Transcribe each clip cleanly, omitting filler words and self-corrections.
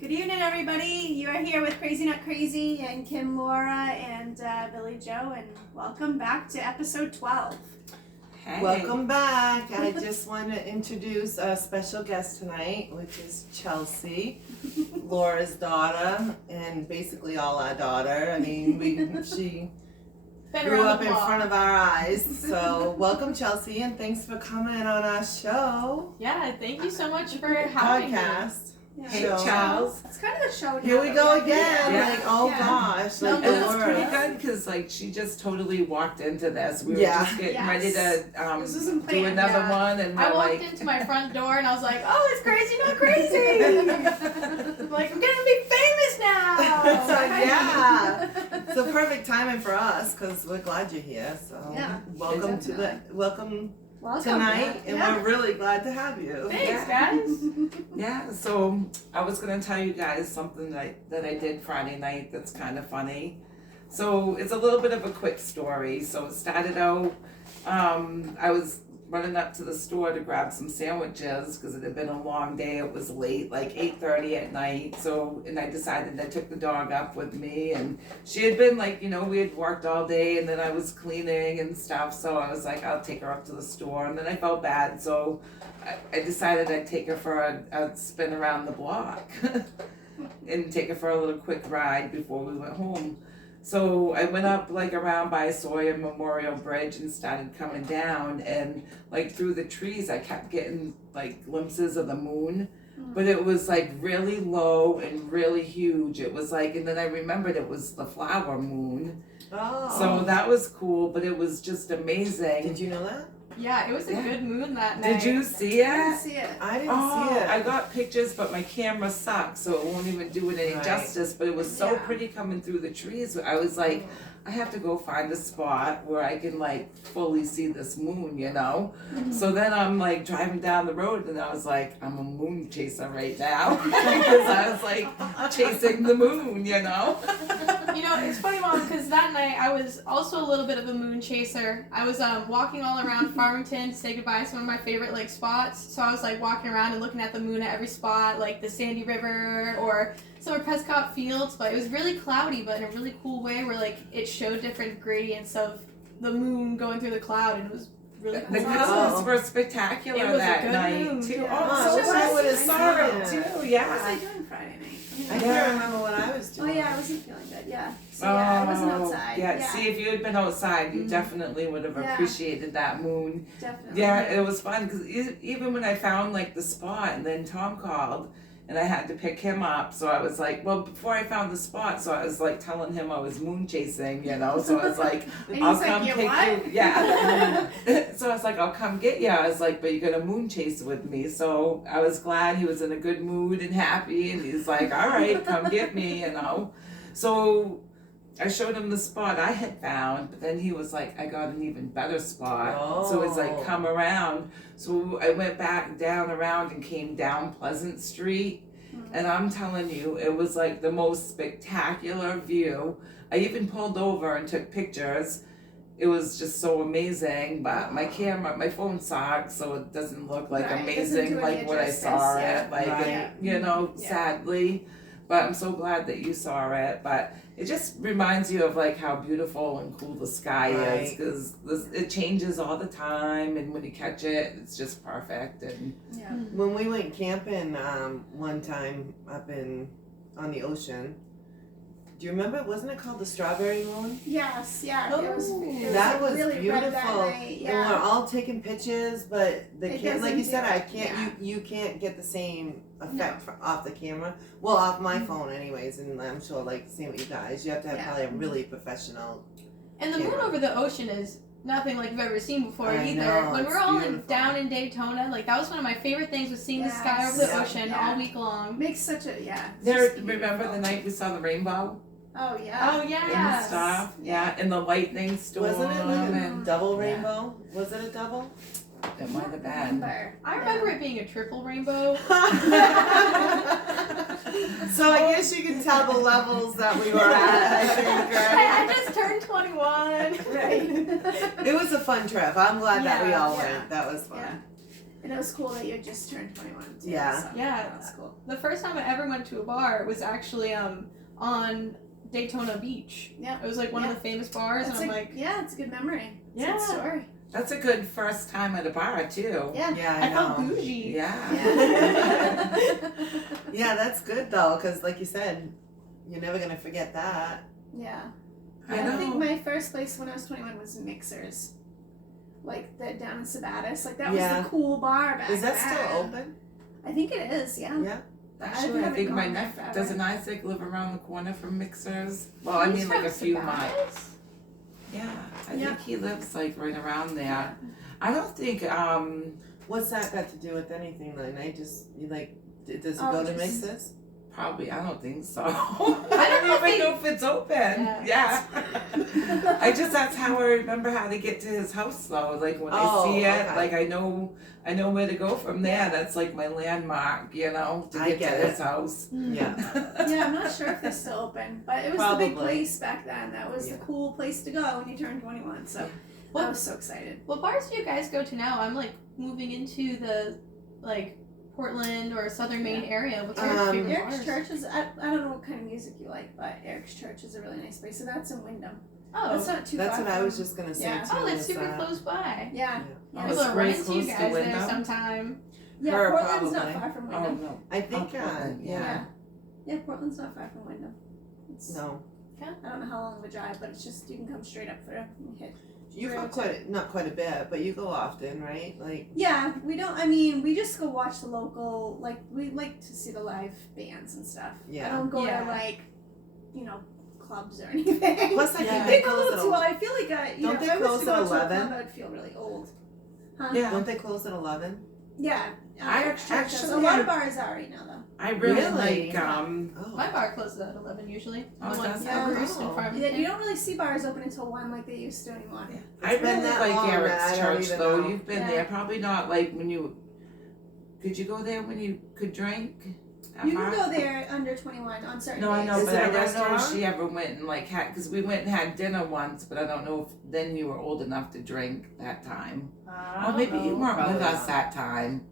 Good evening, everybody. You are here with Crazy Not Crazy and Kim, Laura, and Billy Joe, and welcome back to episode 12. Hey. Welcome back. I just want to introduce a special guest tonight, which is Chelsea, Laura's daughter, and basically all our daughter. I mean, she grew up in front of our eyes. So welcome, Chelsea, and thanks for coming on our show. Yeah, thank you so much for having me. Podcast. Yeah. Hey, Show. Charles. It's kind of a show now. Here we that go have again. video. Like, oh Yeah. gosh, No, like but the And it's word. pretty good because like she just totally walked into this. We were Yeah. just getting Yes. ready to This isn't do planned, another yeah. one, and I we're walked like, into my front door and I was like, oh, it's Crazy Not Crazy! I'm like, I'm gonna be famous now! So, yeah. So perfect timing for us because we're glad you're here. So Yeah. welcome to the welcome Welcome. tonight, and Yeah. we're really glad to have you. Thanks, guys. yeah. So I was gonna tell you guys something that I did Friday night that's kind of funny. So it's a little bit of a quick story. So it started out, I was running up to the store to grab some sandwiches because it had been a long day. It was late, like 8:30 at night. So, and I decided I took the dog up with me, and she had been like, we had worked all day, and then I was cleaning and stuff. So I was like, I'll take her up to the store, and then I felt bad, so I decided I'd take her for a spin around the block and take her for a little quick ride before we went home. So I went up like around by Sawyer Memorial Bridge and started coming down, and like through the trees I kept getting like glimpses of the moon, but it was like really low and really huge. It was like, and then I remembered it was the flower moon. Oh. So that was cool, but it was just amazing. Did you know that? Yeah, it was a Yeah. good moon that night. Did you see I didn't it? see it. I didn't Oh, see it. I got pictures, but my camera sucks, so it won't even do it any Right. justice. But it was so Yeah. pretty coming through the trees. I was like, I have to go find a spot where I can like fully see this moon, So then I'm like driving down the road, and I was like, I'm a moon chaser right now because I was like chasing the moon, You know, it's funny, Mom, because that night I was also a little bit of a moon chaser. I was walking all around Farmington to say goodbye to some of my favorite like spots. So I was like walking around and looking at the moon at every spot, like the Sandy River or some of Prescott Fields. But it was really cloudy, but in a really cool way where like it showed different gradients of the moon going through the cloud, and it was really cool. The Wow. colors were spectacular It was a that good night moon, too. yeah. Oh, Oh, so I would've saw seen it it. too. What was Yeah. I doing Friday night? I can't remember what I was Oh doing. yeah, I wasn't feeling good. Yeah. So yeah, I wasn't outside. Yeah, see, if you had been outside, you Mhm. definitely would have Yeah. appreciated that moon. Definitely. Yeah, it was fun because even when I found like the spot, and then Tom called, and I had to pick him up. So I was like, well, before I found the spot, so I was like telling him I was moon chasing, So I was like, And I'll he's like, come "You pick what?" you. Yeah. So I was like, I'll come get you. I was like, but you're gonna moon chase with me. So I was glad he was in a good mood and happy, and he's like, all right, come get me, So I showed him the spot I had found, but then he was like, I got an even better spot. So it's like, Oh. come around. So I went back down around and came down Pleasant Street. And I'm telling you, it was like the most spectacular view. I even pulled over and took pictures. It was just so amazing, but my phone sucks, so it doesn't look like Right, it doesn't amazing do any like when I justice, saw yeah. it. Like, Right. and, Yeah. sadly. But I'm so glad that you saw it. But it just reminds you of like how beautiful and cool the sky is, Right. because it changes all the time, and when you catch it, it's just perfect. And Yeah. When we went camping one time up on the ocean, do you remember? Wasn't it called the Strawberry Moon? Yes. Yeah. Oh, it was that was really red that beautiful. night. And we're Yeah. all taking pictures, but the It like doesn't you said, do I it, can't. yeah. You can't get the same effect off the camera. Well, off my Mm-hmm. phone, anyways. And I'm sure, like, same with you guys. You have to have Yeah. probably a really professional. And the moon Yeah. over the ocean is nothing like you've ever seen before I either. know, When it's we're all beautiful. down in Daytona, like that was one of my favorite things was seeing the sky over the Yes. ocean Yeah. all week long. Makes such a it's there, just remember beautiful. the night we saw the rainbow Oh yeah. Oh yeah. and Yes. stuff? Yeah, and the lightning storm. Wasn't it like a and double yeah. rainbow? Was it a double? it might have been. Remember. I remember it being a triple rainbow. So I guess you can tell the levels that we were at. I think, I right? just turned 21. Right. It was a fun trip. I'm glad that we Yeah, all yeah. went. That was fun. Yeah. And it was cool that you had just turned 21 too. Yeah. So Yeah. that was cool. The first time I ever went to a bar was actually on Daytona Beach. Yeah. It was like one of the famous bars, That's and I'm a, like, yeah, it's a good memory. It's a Yeah. good story. That's a good first time at a bar too. Yeah. Yeah, I I felt know. bougie. Yeah. Yeah. Yeah, that's good though, because like you said, you're never gonna forget that. Yeah. I I think know. my first place when I was 21 was Mixers. Like the down in Sabatis. Like that was Yeah. the cool bar back Is that then. still open? I think it is, yeah. Yeah. Actually, I haven't think my gone there nephew, forever. doesn't Isaac live around the corner from Mixers? Well, I He's mean like from a few Sabatis? miles. Yeah, I Yeah. think he lives like right around there. Yeah. I don't think, What's that got to do with anything? Like, I just you like, does it Oh, go to just- mixes? probably, I don't think so. I I don't don't know if even they- know if it's open. Yeah. That's how I remember how to get to his house though. Like when I Oh, see it, okay. like I know where to go from there. Yeah. That's like my landmark, to I get get to it. his house. Yeah. Yeah, I'm not sure if they're still open, but it was the big Probably. place back then. That was Yeah. the cool place to go when you turned 21. So I was so excited. What bars do you guys go to now? I'm like moving into the like Portland or Southern Maine area. What's your favorite Eric's bars? Church is, I don't know what kind of music you like, but Eric's Church is a really nice place. So that's in Wyndham. That's Oh, not too That's far what I from- was just gonna say Yeah. too. oh, that's is super that- close by. Yeah. Oh, Yeah, it's Maybe I'll run very into you close to guys there Wyndham? sometime. yeah Her, Portland's probably. not far from Oh Wyndham. no. I think, Portland, yeah. Yeah, Portland's not far from Wyndham. It's, No, I don't know how long of a drive, but it's just, you can come straight up for and hit. you go Road not quite a bit, but you go often, right? Like, Yeah, we don't, I mean, we just go watch the local, like, we like to see the live bands and stuff. Yeah. I don't go Yeah. to, like, clubs or anything. plus I Yeah. think I they think a close little too at old. I feel like Don't if they I was close to go at to a 11? club, I would feel really old. Huh? Yeah. Don't they close at 11? Yeah. I Eric's Church does. A actually- lot of bars are right now, though. I really, Really? like Oh. My bar closes at 11 usually. Oh, The one does it? over Houston Oh. Farm. Yeah, you don't really see bars open until 1 like they used to anymore. I It's been really that like long that I Eric's don't Church even though. know. You've been Yeah. there, probably not like when you. Could you go there when you could drink? You can go there under 21 on certain No, I days. know, Is but it I a don't know if restaurant? she ever went and like had, because we went and had dinner once, but I don't know if then you were old enough to drink that time. I Or don't maybe you know. weren't Probably with us not. that time.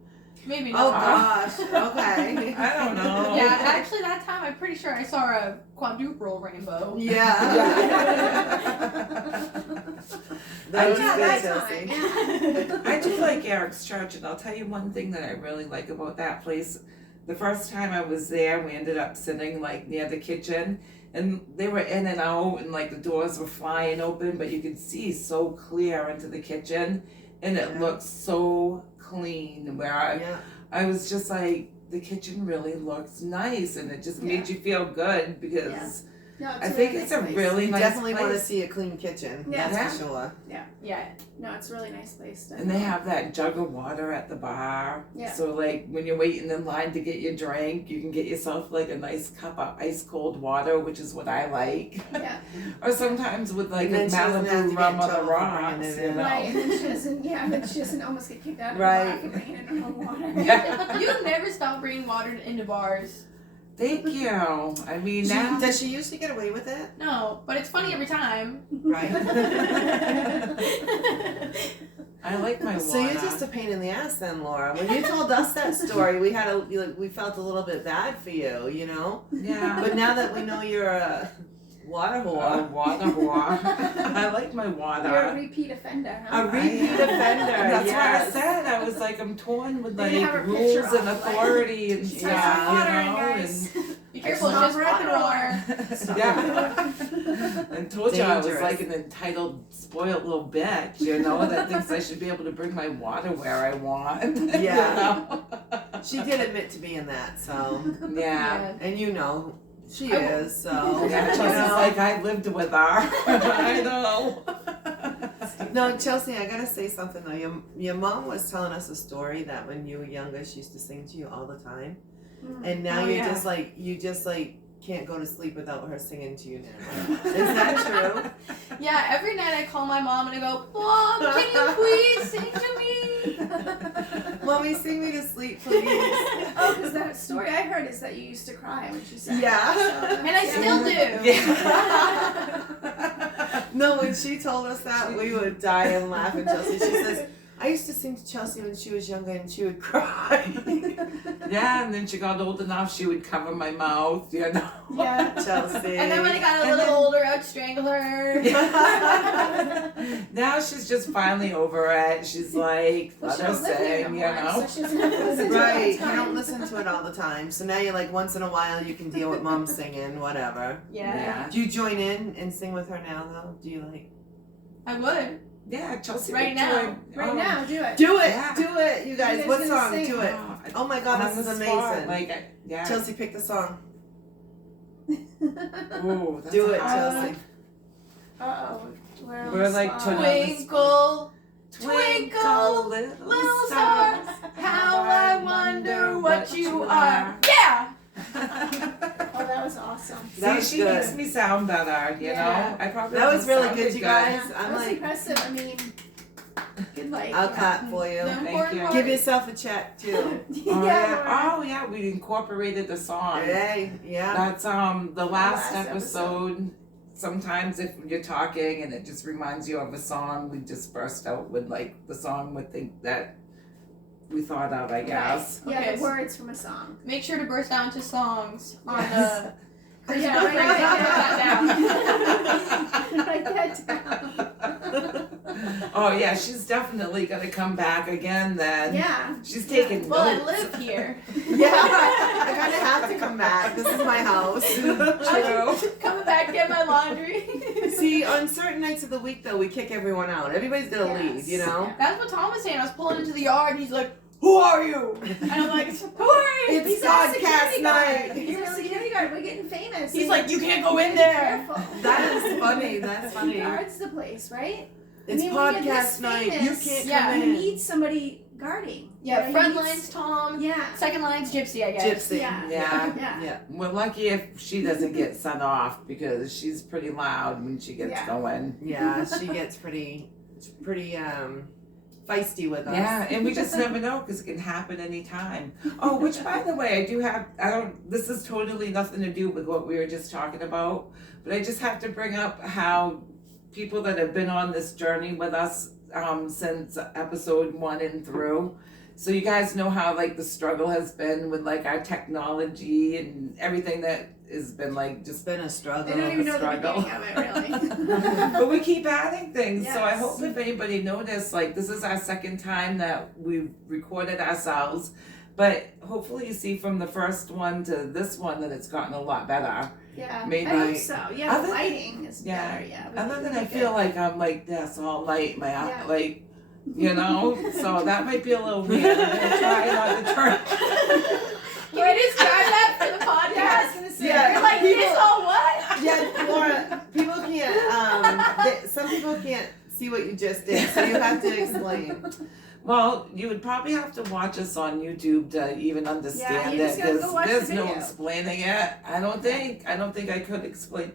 Maybe Oh not. gosh. Okay. I don't know. Yeah, actually that time I'm pretty sure I saw a quadruple rainbow. Yeah. That was Yeah, good, that Chelsea. time. I do like Eric's Church, and I'll tell you one thing that I really like about that place. The first time I was there, we ended up sitting like near the kitchen, and they were in and out, and like the doors were flying open, but you could see so clear into the kitchen, and it Yeah. looked so clean. Where Yeah. I was just like, the kitchen really looks nice, and it just made you feel good because No, it's I a think really it's nice a place. really You nice definitely want to place. see a clean kitchen. Yeah. That's for sure. Yeah. No, it's a really nice place. And they have that jug of water at the bar. Yeah. So like when you're waiting in line to get your drink, you can get yourself like a nice cup of ice cold water, which is what I like. Yeah. Or sometimes with like And a then she doesn't have to Malibu get rum in on the trouble for bringing rocks, it you in. know. Right, and then she doesn't, but she doesn't almost get kicked out of Right. the bar for bringing in her own water. Yeah. You never stop bringing water into bars. Thank you. I mean now Does she usually get away with it? No, but it's funny every time. Right. I like my water. So you're just a pain in the ass then, Laura. When you told us that story, we felt a little bit bad for you, you know? yeah. But now that we know you're a water A whore, water whore. I like my water. You're a repeat offender, a huh? repeat offender, That's yes. what I said. I was like, I'm torn with They like have a picture rules and of, like, authority and Turn stuff, some you water in, know, guys. Be careful, Stop just rapping water. Yeah. I told you I was Dangerous. like an entitled, spoiled little bitch, you know, that thinks I should be able to bring my water where I want. Yeah. She did admit to being that, so. You know? Yeah. And you know, she I- is, so. Yeah, you Chelsea's know. like, I lived with her. I know. No, Chelsea, I gotta say something though. Your mom was telling us a story that when you were younger, she used to sing to you all the time. Mm. And now Oh, you're yeah. just like can't go to sleep without her singing to you now. Is that true? Yeah, every night I call my mom and I go, Mom, can you please sing to me? Mommy, sing me to sleep, please. Oh, because that story I heard is that you used to cry when she sang. Yeah. So And I still do. Yeah. No, when she told us that, we would die and laugh. And Chelsea, she says, I used to sing to Chelsea when she was younger, and she would cry. Yeah, and then she got old enough, she would cover my mouth, you know. Yeah. Chelsea. And then when I got a And little then- older, I'd strangle her. Now she's just finally over it. She's like, Well, let she her don't live here sing, no you more, know. so she doesn't have to listen to it all the Right, you time. don't listen to it all the time. So now you're like, once in a while you can deal with mom singing, whatever. Yeah. Do you join in and sing with her now, though? Do you like? I would. Yeah, Chelsea Right would now. do it. Right Oh. now, do it. Do it! Yeah. Do it, you guys. guys What gonna song? sing? Do it. Oh, Oh my god, on this is the spot, amazing. like, yeah. Chelsea, pick the song. Ooh, that's Do a it, hard Chelsea. one. Uh-oh. We're like spot. Twinkle, Twinkle, little star, how I wonder what you are. Yeah! Oh, that was awesome. That See, she was makes good. me sound better, you Yeah. know? I probably That was really sounded good, you guys. That I'm was like, impressive. I mean, good like. I'll clap for you. The Thank important you. part. Give yourself a check too. Oh, yeah. yeah. Oh, yeah, we incorporated the song. Hey, yeah. That's the last last episode. Sometimes if you're talking and it just reminds you of a song, we just burst out with like the song with that we thought of, I guess. Right. Yeah, Okay, the so- words from a song. Make sure to burst out into songs on Yes. the Crazy Yeah, Not right, Crazy. right, Write that down. Write that down. Oh yeah, she's definitely gonna come back again then. Yeah. She's taking Well, I notes. live here. Yeah, I kind of have to come back. This is my house. True. Coming back, get my laundry. See, on certain nights of the week, though, we kick everyone out. Everybody's gonna Yes. leave, you know? That's what Tom was saying. I was pulling into the yard and he's like, "Who are you?" And I'm like, "Who are you?" It's He's our podcast security night. guard. He's our security guard. We're getting famous. He's We- like, "You can't go in be there." Careful. That is funny. That's He funny. guards the place, right? It's I mean, when you're podcast this night. famous, You can't yeah, come You in. need somebody guarding. Yeah, He front needs- line's Tom. Yeah. Second line's Gypsy, I guess. Gypsy. Yeah. Yeah. Yeah. Yeah. We're lucky if she doesn't get sent off because she's pretty loud when she gets Yeah. going. Yeah. She gets pretty feisty with us. Yeah, and we just never know because it can happen anytime. Oh, which by the way, this is totally nothing to do with what we were just talking about, but I just have to bring up how people that have been on this journey with us since episode 1 and through. So you guys know how like the struggle has been with like our technology and everything that has been like It's just been a struggle. They don't even know the struggle. beginning of it, really. but we keep adding things. So I Yes. hope if anybody noticed, like this is our second time that we've recorded ourselves. But hopefully you see from the first one to this one that it's gotten a lot better. Yeah, Maybe. I hope so. Yeah, Other the than- lighting is yeah. better. Yeah. Other than really I feel good. like I'm like this all night, Yeah. like, you know, so that might be a little weird. I'm gonna try not to turn. Can you describe that for the podcast? Yeah, I was gonna say. Yeah. You're like, this all what? Yeah, Laura, people can't, some people can't see what you just did, so you have to explain. Well, you would probably have to watch us on YouTube to even understand you just it gotta go because watch the there's no video. explaining it. I don't think I could explain.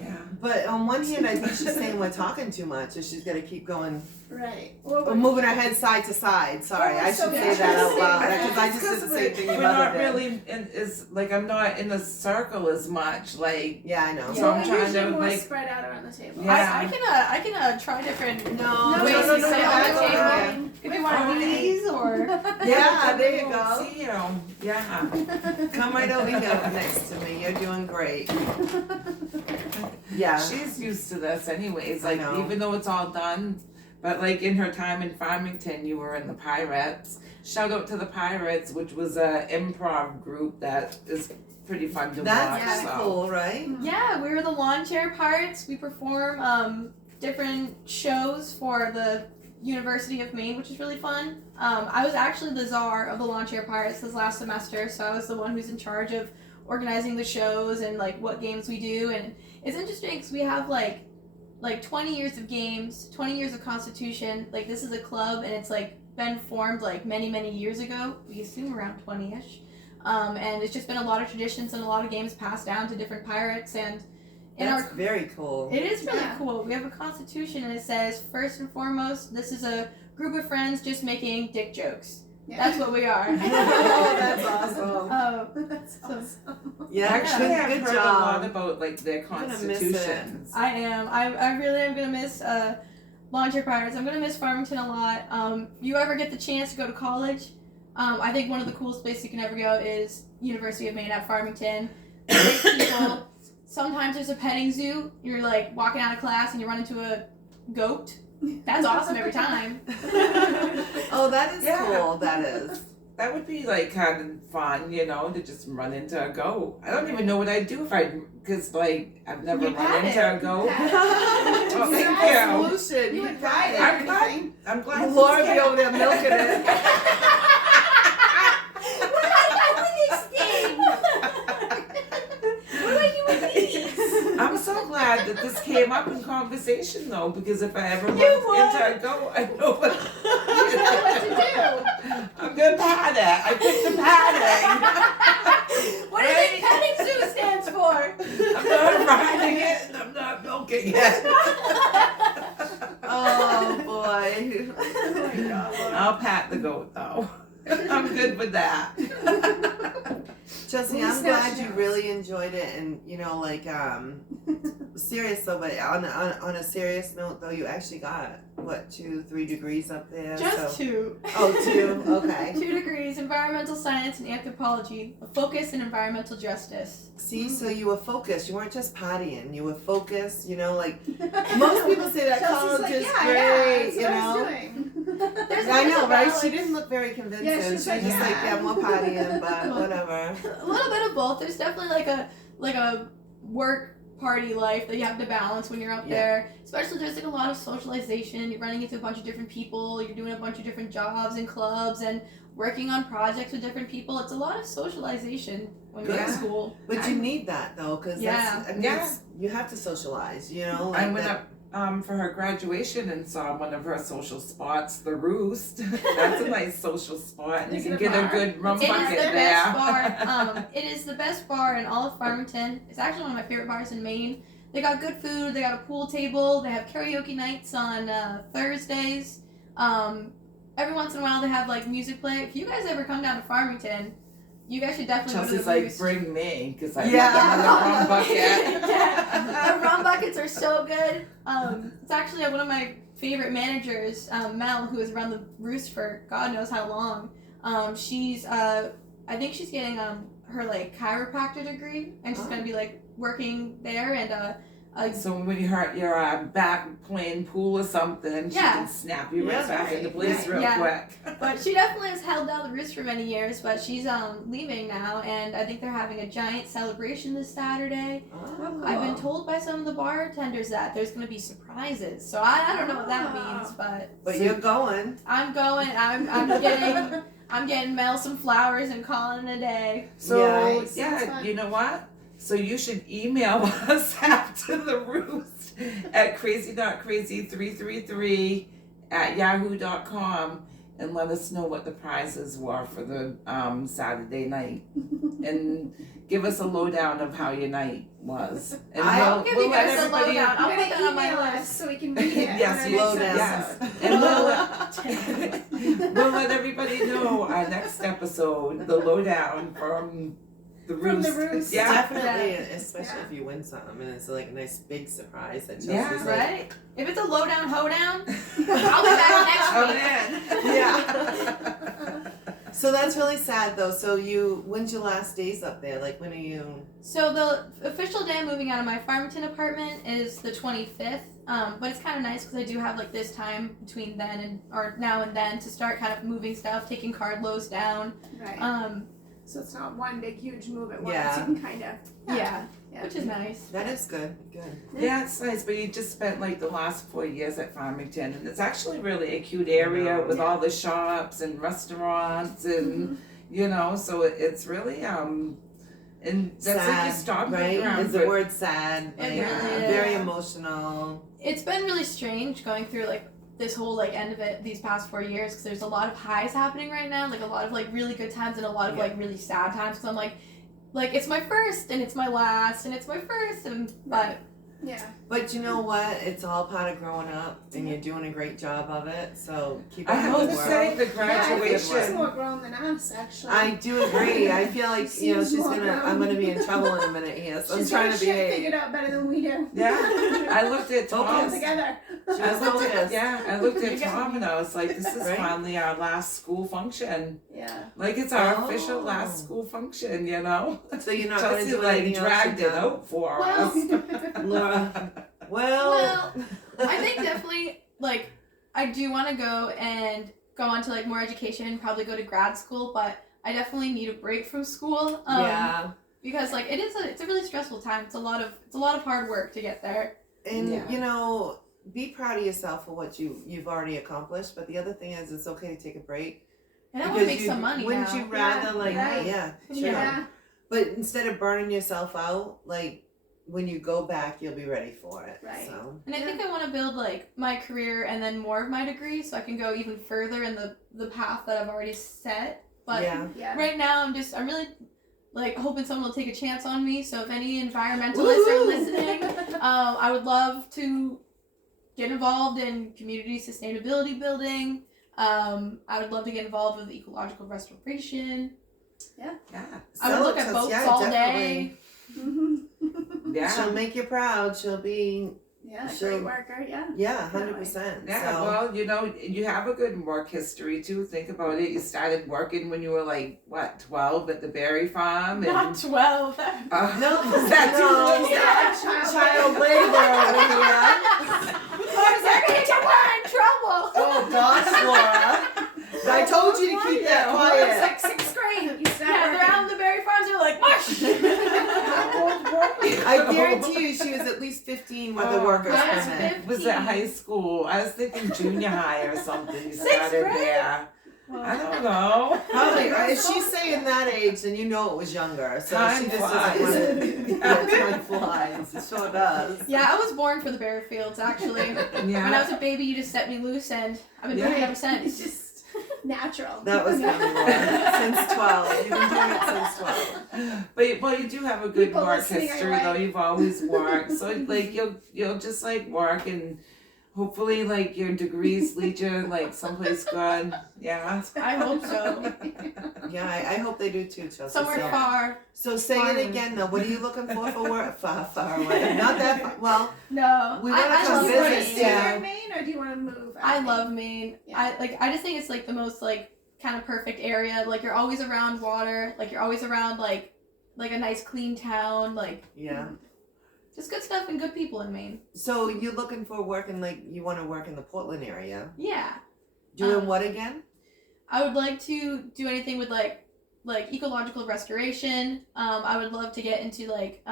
Yeah. But on one hand, I think she's saying we're talking too much, and she's gotta keep going, Right. Well, or moving her head side to side. Sorry, Well, I so should say that out loud, I because I just did the same thing your We're mother not did. really I'm not in a circle as much. Like Yeah, I know. So well, I'm we're trying usually to, more like- spread out around the table. Yeah. I can try different No, ways no, to no, sit no, on no, the no, table. no. If you want these or Yeah, there you We'll go. See you. Yeah. Come right over here next to me. You're doing great. Yeah. She's used to this anyways. I Like know. even though it's all done, but like in her time in Farmington, you were in the Pirates. Shout out to the Pirates, which was a improv group that is pretty fun to That's watch. kind of so. cool, right? yeah, we were the lawn chair pirates. We perform different shows for the University of Maine, which is really fun. I was actually the czar of the lawn chair pirates this last semester, so I was the one who's in charge of organizing the shows and like what games we do. And it's interesting because we have like 20 years of games, 20 years of Constitution. Like this is a club and it's like been formed like many years ago. We assume around 20ish. And it's just been a lot of traditions and a lot of games passed down to different pirates. And in That's our very cool. it is really Yeah. cool. We have a constitution and it says, first and foremost, this is a group of friends just making dick jokes. That's what we are. Oh, that's awesome. That's awesome. Yeah, Actually, I've good heard a lot job. about like their I'm gonna miss it. constitutions. I am. I really am gonna miss long-term priorities. I'm gonna miss Farmington a lot. If you ever get the chance to go to college, I think one of the coolest places you can ever go is University of Maine at Farmington. Great people. Sometimes there's a petting zoo. You're like walking out of class and you run into a goat. That's awesome every time. Oh, that is Yeah. cool. That is. That would be like kind of fun, to just run into a goat. I don't even know what I'd do because like I've never You run had into it. a goat. Oh, thank you. solution. You would ride it. I'm glad. I'm glad. Laura this be over there milking it. What about this thing? What do you with these? I'm so glad that this came up in conversation though, because if I ever run You into a goat, I know what. You know what to do. I'm gonna pat it. I picked the patting. What do you think petting zoo stands for? I'm not riding it and I'm not milking it. Oh boy. Oh my God, Laura. I'll pat the goat though. I'm good with that. Chelsea, Who's I'm glad snatching you us? really enjoyed it, and serious though. But on a serious note though, you actually got what 2-3 degrees up there. Just so. 2. Oh, 2. Okay. 2 degrees, environmental science and anthropology, a focus in environmental justice. See, so you were focused. You weren't just partying. You were focused. Like most people say that Chelsea's college like, is yeah, great. yeah, that's what I was doing. I know, right? balance. She didn't look very convincing. Yeah, She she's was like, just like, yeah. yeah, more partying, but whatever. A little bit of both. There's definitely like a work party life that you have to balance when you're up Yeah. there. Especially there's like a lot of socialization. You're running into a bunch of different people. You're doing a bunch of different jobs and clubs and working on projects with different people. It's a lot of socialization when you're at Good. school. But you need that though, because Yeah. you have to socialize. I went up for her graduation and saw one of her social spots, the Roost. That's a nice social spot, and Is you it can a get a bar? good rum It is bucket the there. best bar. It is the best bar in all of Farmington. It's actually one of my favorite bars in Maine. They got good food. They got a pool table. They have karaoke nights on Thursdays. Every once in a while they have like music play. If you guys ever come down to Farmington, you guys should definitely Chelsea's go to the like, Roost. bring me, because I Yeah. want the rum bucket. Yeah. The rum buckets are so good. It's actually one of my favorite managers, Mel, who has run the Roost for God knows how long. She's I think she's getting her like chiropractor degree, and she's gonna be like working there and So when you hurt your back playing pool or something, she Yeah. can snap you right Yeah, back into place right. real Yeah. quick. But she definitely has held down the Roost for many years, but she's leaving now, and I think they're having a giant celebration this Saturday. Oh. I've been told by some of the bartenders that there's going to be surprises, so I don't know what that means, but But you're going. I'm going. I'm getting Mel some flowers and calling it a day. So Nice. That's yeah, fun. you know what? So you should email us after the Roost at crazynotcrazy333@yahoo.com and let us know what the prizes were for the Saturday night, and give us a lowdown of how your night was. And I'll give you let guys a everybody- lowdown. I'll You're put that on my email us list. so we can read it. Yes, on you our low next down. episode. And we'll let everybody know our next episode, the lowdown from the From Roost. the Roost. Yeah. Definitely, especially Yeah. if you win something, and it's like a nice big surprise that Chelsea's Yeah. like, Right? If it's a lowdown hoedown, I'll be back next Oh, week. man. Yeah. So that's really sad though. So when's your last days up there? Like when are you? So the official day I'm moving out of my Farmington apartment is the 25th. But it's kind of nice because I do have like this time between then or now and then to start kind of moving stuff, taking card loads down. Right. So it's not one big huge move at once. Yeah. You can kind of. Yeah, which is nice. That is good. Good. Yeah, it's nice, but you just spent like the last 4 years at Farmington, and it's actually really a cute area with Yeah. all the shops and restaurants, and so it's really and that's like Sad, you stop right? around. Is the word sad? It Like, really is. very emotional. It's been really strange going through like this whole like end of it these past 4 years because there's a lot of highs happening right now, like a lot of like really good times and a lot of Yeah. like really sad times. Because I'm like it's my first and it's my last and it's my first but Yeah. But you know what? It's all part of growing up, and you're doing a great job of it. So keep I up have the to work. say the Yeah, I think she's graduation. more grown than us, actually. I do agree. I feel like She seems she's more gonna. grown. I'm gonna be in trouble in a minute here. So She's I'm trying got to shit behave. figured out better than we do. Yeah, I looked at All Tom's. together. She was focused. Yeah, I looked at You got Tom and I was like, this is Right? finally our last school function. Yeah. Like it's our Oh. official last school function, you know? So you're not gonna Chelsea do like anything else. dragged you've it done? out for Well, us. Laura. Well. Well, I think definitely like I do want to go on to like more education, probably go to grad school, but I definitely need a break from school. Yeah. Because like it's a really stressful time. It's a lot of hard work to get there. And Yeah. you know, be proud of yourself for what you've already accomplished. But the other thing is, it's okay to take a break. And I want to make some money Wouldn't now. you rather Yeah, like right. yeah, true. Yeah. But instead of burning yourself out, like when you go back, you'll be ready for it. Right. So And I think I want to build like my career and then more of my degree so I can go even further in the path that I've already set. But yeah. Yeah. right now I'm really like hoping someone will take a chance on me. So if any environmentalists are Woo! listening, I would love to get involved in community sustainability building. I would love to get involved with ecological restoration. Yeah, I would look at boats all day. Mhm. yeah. She'll make you proud. She'll be Yeah, So- great worker, yeah. 100%. Yeah, So well, you know, you have a good work history too. Think about it. You started working when you were like, what, 12 at the berry farm? And, Not 12. no, is that too no, late? Yeah, child labor over here. Or is that gonna get you in trouble? Oh gosh, Laura. I told you to keep that It's quiet. like sixth grade. You start Yeah, they're out in the berry farms. They're like, mush. I guarantee you she was at least 15 with a Oh, worker's yes, permit. 15. Was it high school? I was thinking junior high or something. You Sixth started grade? there. I don't know. Probably. If she's saying that age, then you know it was younger. So Time she just flies. doesn't want to. Yeah, time flies. It sure does. Yeah, I was born for the berry fields actually. When I Yeah. was a baby, you just set me loose, and I've been doing it Yeah. ever It's since. just natural. That was funny, Laura. Since 12. You've been doing it since 12. But well, you do have a good People work listening, I history like. though. You've always worked, so like you'll just like work and hopefully like your degrees lead you like someplace good. Yeah. I hope so. Yeah, I hope they do too, Chelsea. Somewhere So- far. So say Far it away. again though. What are you looking for work? Far away. Not that far. Well, No, We wanna I come love Do you want to visit, Maine. stay yeah. in Maine or do you want to move? out I of love Maine. Yeah. I just think it's like the most like kind of perfect area. Like you're always around water. Like you're always around like a nice clean town. Like yeah. just good stuff and good people in Maine. So you're looking for work in you want to work in the Portland area. Yeah, Doing what again? I would like to do anything with like ecological restoration. I would love to get into like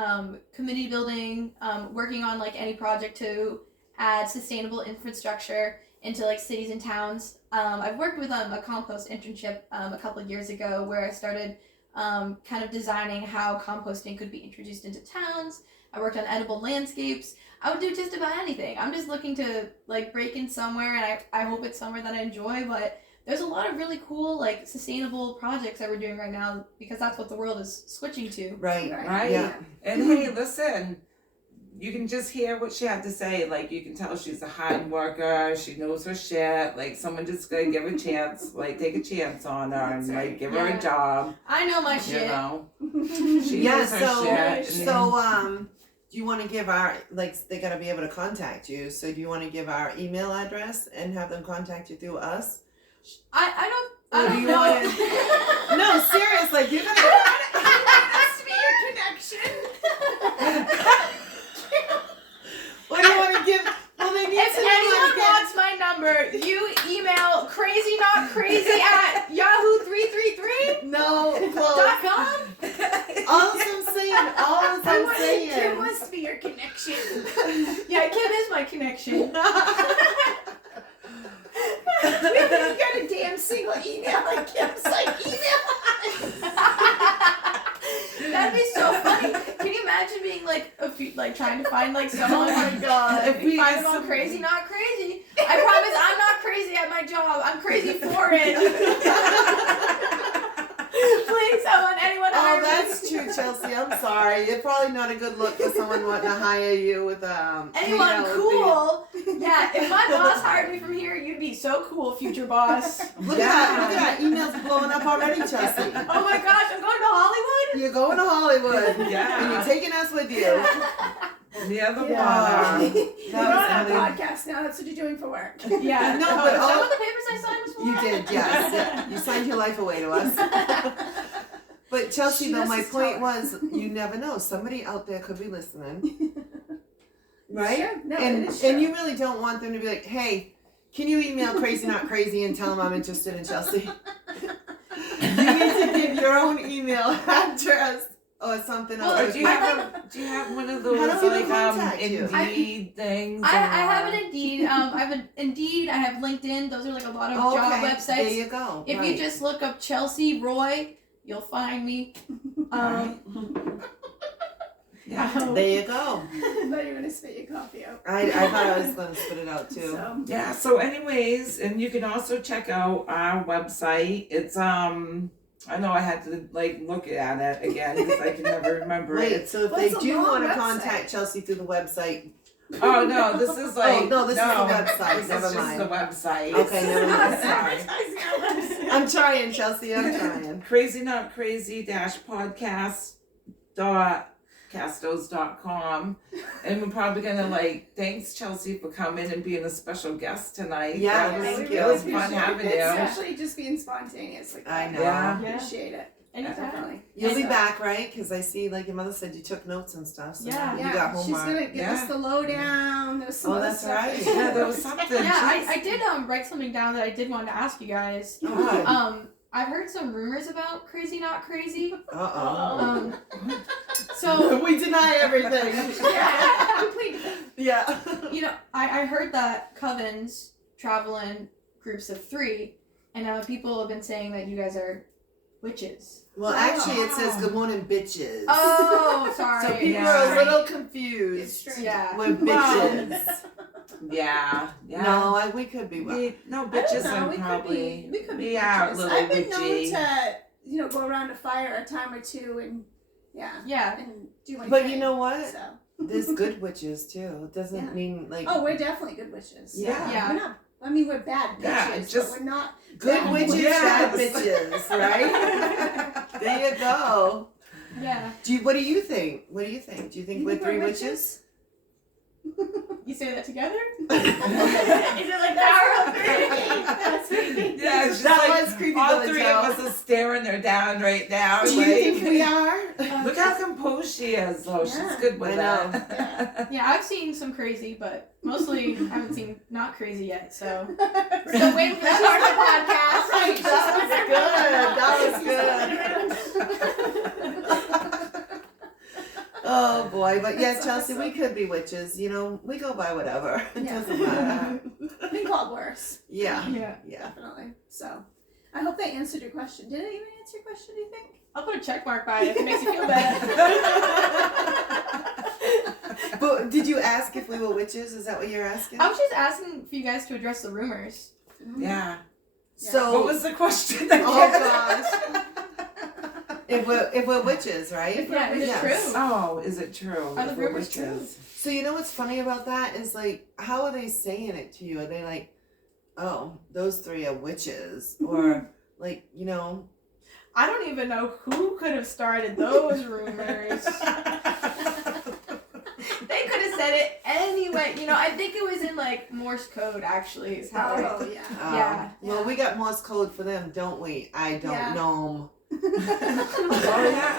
community building, working on like any project to add sustainable infrastructure into like cities and towns. I've worked with a compost internship a couple of years ago where I started kind of designing how composting could be introduced into towns. I worked on edible landscapes. I would do just about anything. I'm just looking to like break in somewhere, and I hope it's somewhere that I enjoy, but there's a lot of really cool like sustainable projects that we're doing right now because that's what the world is switching to. Right. Right. Yeah. And hey, listen, you can just hear what she had to say. Like you can tell she's a hard worker. She knows her shit. Like someone just gotta give her a chance. Like take a chance on her and That's like right. give her Yeah. a job. I know my You shit. know. She Yeah. knows her shit. So do you want to give our they gotta be able to contact you? So do you want to give our email address and have them contact you through us? I Or don't do you know. wanna- No, serious. Like you're gonna. That's me your connection. What do you want to give? Well, they need If to know how anyone to get. wants my number, you email crazynotcrazy@yahoo333.com. No, close. All I'm saying. Kim wants to be your connection. Yeah, Kim is my connection. We didn't get a damn single email like Kim's like email. That'd be so funny. Can you imagine being like trying to find like someone? Oh my God. If we Find had them on some- Crazy Not Crazy. I promise I'm not crazy at my job. I'm crazy for it. Please someone, anyone Oh, hire me. that's true, Chelsea. I'm sorry. It's probably not a good look for someone wanting to hire you with Anyone cool? Yeah, if my boss hired me from here, you'd be so cool, future boss. Look at that! Emails blowing up already, Chelsea. Oh my gosh, I'm going to Hollywood? You're going to Hollywood, and Yeah. you're taking us with you. Near the Yeah. water. You're That on was a funny. podcast now. That's what you're doing for work. Yeah. No, Oh, but is all- that what the papers I signed was for? You did, yes. Yeah. You signed your life away to us. But Chelsea, She though, does my this point tell was, you never know. Somebody out there could be listening, right? Sure. No, and it is true. and you really don't want them to be like, hey, can you email Crazy Not Crazy and tell them I'm interested in Chelsea? You need to give your own email address or something Well, else. Or do you have one of those How do people like contact you? Indeed things? I have or- an Indeed. I have an Indeed. I have LinkedIn. Those are like a lot of job There websites. you go. If you just look up Chelsea Roy, you'll find me. Yeah. there you go. I thought you were gonna spit your coffee out. I thought I was going to spit it out too. So, Yeah, so anyways, and you can also check out our website. It's I know I had to like look at it again because I can never remember Wait, it. so if Well, they it's a do long want to website. contact Chelsea through the website, Oh no, this is like Oh, no, this is the no, website. This Never is just mind. the website. Okay, never mind. Not Sorry. advertising our website. I'm trying, Chelsea. I'm trying. Crazy Not Crazy podcast.castos.com, and we're probably gonna like thanks Chelsea for coming and being a special guest tonight. Yeah, That was, thank it you. was fun having you. Especially just being spontaneous like I that. know. Yeah. Yeah. Appreciate it. Anytime. Definitely. You'll be So- back, right? Because I see, like your mother said, you took notes and stuff. So Yeah. you Yeah, got she's homework. gonna give us Yeah. the lowdown. There's some Oh, other that's stuff right. that- Yeah, there was something. Yeah, Jeez. I did write something down that I did want to ask you guys. Oh, I've heard some rumors about Crazy Not Crazy. uh So we deny everything. Yeah, complete. Yeah. I heard that covens travel in groups of 3, and people have been saying that you guys are witches. Well, actually, it says good morning, bitches. Oh, sorry. So people Yeah. are a little It's confused. strange. Yeah. We're bitches. Yeah, yeah. No, we could be. No, bitches I don't know, are we probably could be, we could be we are a witches. little I've been known witchy. to, go around a fire a time or two and Yeah. and do my But thing. you know what? So. There's good witches too. It doesn't Yeah. mean like Oh, we're definitely good witches. Yeah. Yeah. We're not. I mean, we're bad bitches, Yeah, just- but we're not. good bad witches, Yes. bad bitches, right? There you go. Yeah. What do you think? What do you think? Do you think You we're think 3 we're witches? You say that together? Is it like Power of Three? That's me. Yeah, it's just That like was creepy all village, 3 though. of us are staring her down right now. Do you like, think we are? Look how composed she is, though. She's Yeah. good with I know. that. Yeah, I've seen some crazy, but mostly I haven't seen not crazy yet, so. Still waiting for that part of the podcast. That was good. Oh boy, but yeah, That's Chelsea, awesome. we could be witches. We go by whatever. It Yeah. doesn't matter. Been called worse. Yeah, Yeah. yeah. Definitely. So, I hope that answered your question. Did it even answer your question? Do you think? I'll put a check mark by it if it makes you feel better. But did you ask if we were witches? Is that what you're asking? I was just asking for you guys to address the rumors. Yeah. So, What was the question again? oh gosh, if we're witches, right? Yeah, is it Yes. true? Oh, is it true? Are the If we're rumors true? witches? So you know what's funny about that is like, how are they saying it to you? Are they like, oh, those 3 are witches, or like, I don't even know who could have started those rumors. They could have said it anyway. I think it was in like Morse code actually is how Oh it. yeah. Yeah. Well, we got Morse code for them, don't we? I don't Yeah. know. Oh, yeah.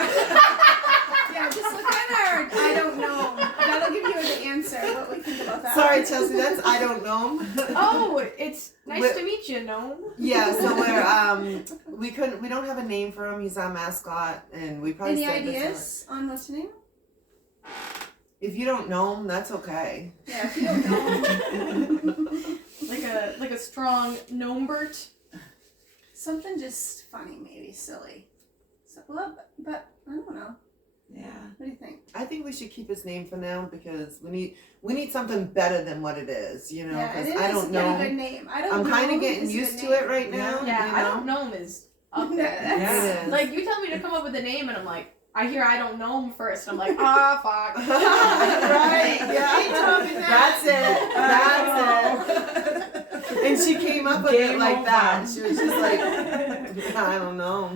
Yeah, just look at our I don't know. That'll give you the answer what we think about that. Sorry, Chelsea, that's I don't know. Oh, it's nice We're- to meet you, Gnome. Yeah, so we're we don't have a name for him. He's our mascot, and we probably Any said this ideas on what to name? If you don't know him, that's okay. Yeah, if you don't know. Like a strong Gnomebert. Something just funny, maybe silly. So, well, but I don't know. Yeah. What do you think? I think we should keep his name for now because we need something better than what it is, Yeah, because it I is don't a know. good name. I don't I'm know. kind of getting is a used good to name. it right now. Yeah, you I know? don't know him is up there. That's- It is. Like, you tell me to come up with a name, and I'm like, I hear I don't know him first, and I'm like, ah, fuck. Right, yeah. Ain't told me That's it. And she came up with it Game like over. that. She was just like, I don't know.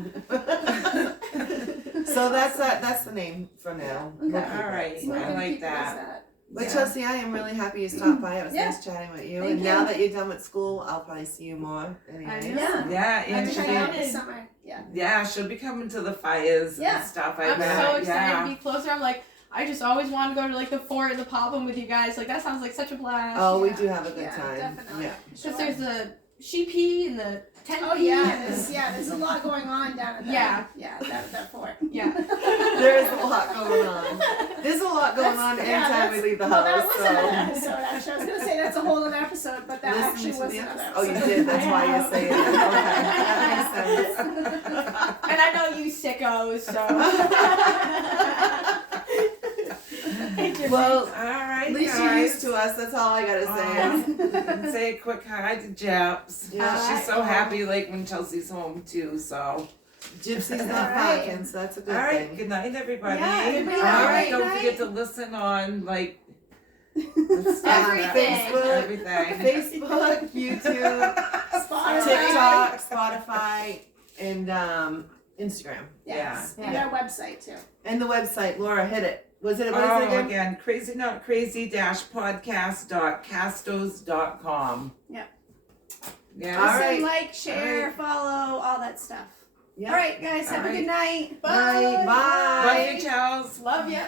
So that's the name for now. Okay. All right, So we're I gonna like keep it as that. But Yeah. Chelsea, I am really happy you stopped by. It was Yeah. nice chatting with you. Thank And you. now that you're done with school, I'll probably see you more. I Anyways. know. Yeah. Yeah, I'm and gonna she'll hang out be, this summer. Yeah. yeah, she'll be coming to the fires Yeah. and stuff. I I'm bet. so excited Yeah. to be closer. I'm like, I just always want to go to like the fort and the Popham with you guys. Like, that sounds like such a blast. Oh, we Yeah. do have a good Yeah, time. definitely. Yeah. Because there's the sheepy and the tent Oh pea yeah, and there's a lot going on down at that. Yeah. that fort. yeah. There is a lot going on. There's a lot going on anytime we leave the Well, that house. was another episode actually. I was gonna say that's a whole other episode, but that Listen actually to was the another episode. Oh, episode. you did. That's why you're saying it. Okay, that makes sense. And I know you sickos, so. Hey, Jimmy. Well, All right, at least guys. you're used to us. That's all I gotta say. Say a quick hi to Jeps. Yeah. She's so happy like when Chelsea's home too, so. Gypsy's not All right. barking, so that's a good All right, thing. good night everybody. Yeah, everybody All have a right, great don't night. forget to listen on like the stuff, Everything. Facebook, everything. Facebook, YouTube, Spotify. TikTok, Spotify, and Instagram. Yes. Yeah. And our website too. And the website. Laura, hit it. What is it Oh, again? again, crazynotcrazy-podcast.castos.com. Yep. Yeah. All Listen, right. like, share, All follow, all that stuff. Yeah. All right, guys, have All a right. good night. Bye. Bye. Love you, Charles. Love ya.